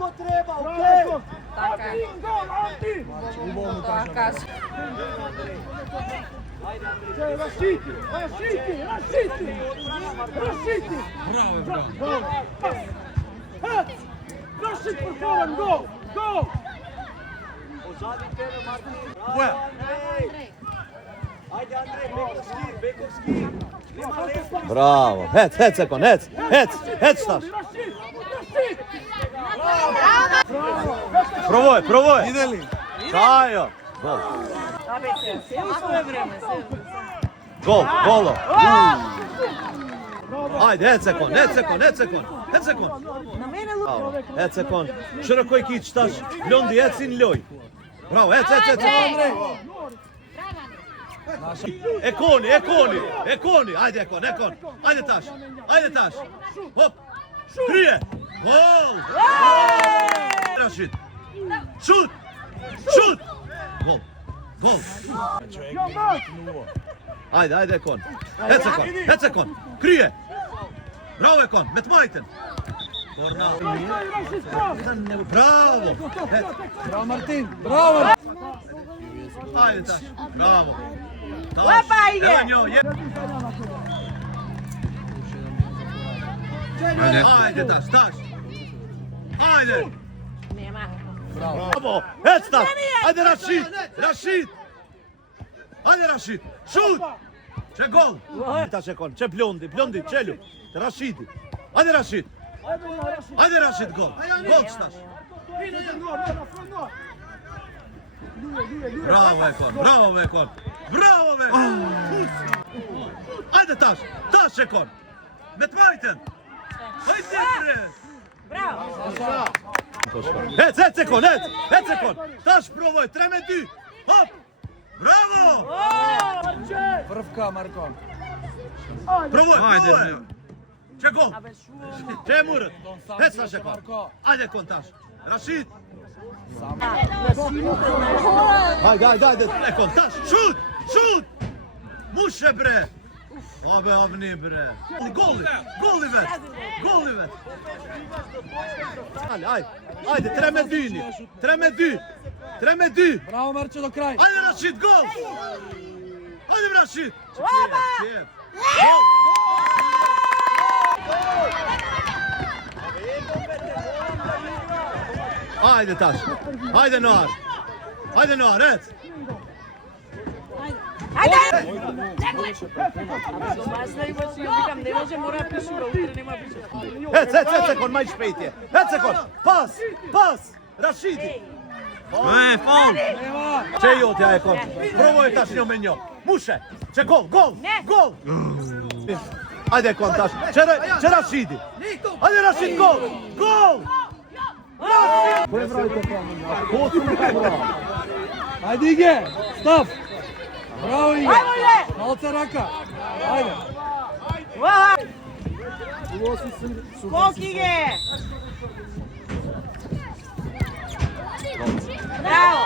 kako treba, okej? Така е. Така. Rašiti! Bravo. Rašit perform, go! Pozadi tebe, Martin. Koja? Andrej. Ajde, Andrej, Bekovski. Nema lepo. Bravo, hec, Ekon, hec staš. Provoj. Ide li? Kajo. Gol. Sve u svoje vreme. Golo. Ajde, hec Ekon. На мене Bravo, hec Ekon. Широко i kiç tash. Blondi ecin loj. Bravo, hec. Ekoni. Ajde Ekon. Ajde tash. Hop. Krije. Gol. Rashid. Šut. Gol. Ajde Ekon. Hec Ekon. Krije. Bravo Ekon, me të majten. Korna. Bravo. Bravo Martin. Bravo. Ajde tash. Bravo. Opa, ide. Ajde tash. Ajde. Нема. Bravo. Hec tash. Ajde Rashid. Ajde Rashid. Šut. Që gol. Tash Ekon. Që blondi, qelu. Rashidi. Ajde Rashid. Gol. Gol tash. Bravo Ekon. Ajde tash Ekon. Me të majten. Hajde bre. Браво. Hec Ekon. Tash provoj, 3-2. Hop. Bravo. Prvka Marko. Provoj. Që gol. Абе шу. Që e murët. Hec tash Ekon. Ajde Ekon tash. Rashid. Hajde. Ekon tash. Šut. Mushe bre. Abe avni bre. Golli vet. Ajde, 3-2. Bravo Marče do kraj. Ajde Rashid, gol. Ajde Rashid. Ajde tash. Ajde Noar, et. Ajde! Domazna imаш и викам, не може мора пишува, утре нема пишува. Hec Ekon, ma i shpejtje. Hec Ekon, pas. Rashidi. Nema. Që jotja Ekon. Provoj tash një me një. Mushe. Që gol. Ajde Ekon tash. Që Rashidi. Ajde Rashid, gol. Ajde Ige. Stop. Bravo Ige. Ajmo Ige. Malce raka. Ajde. Скок Иге! Браво!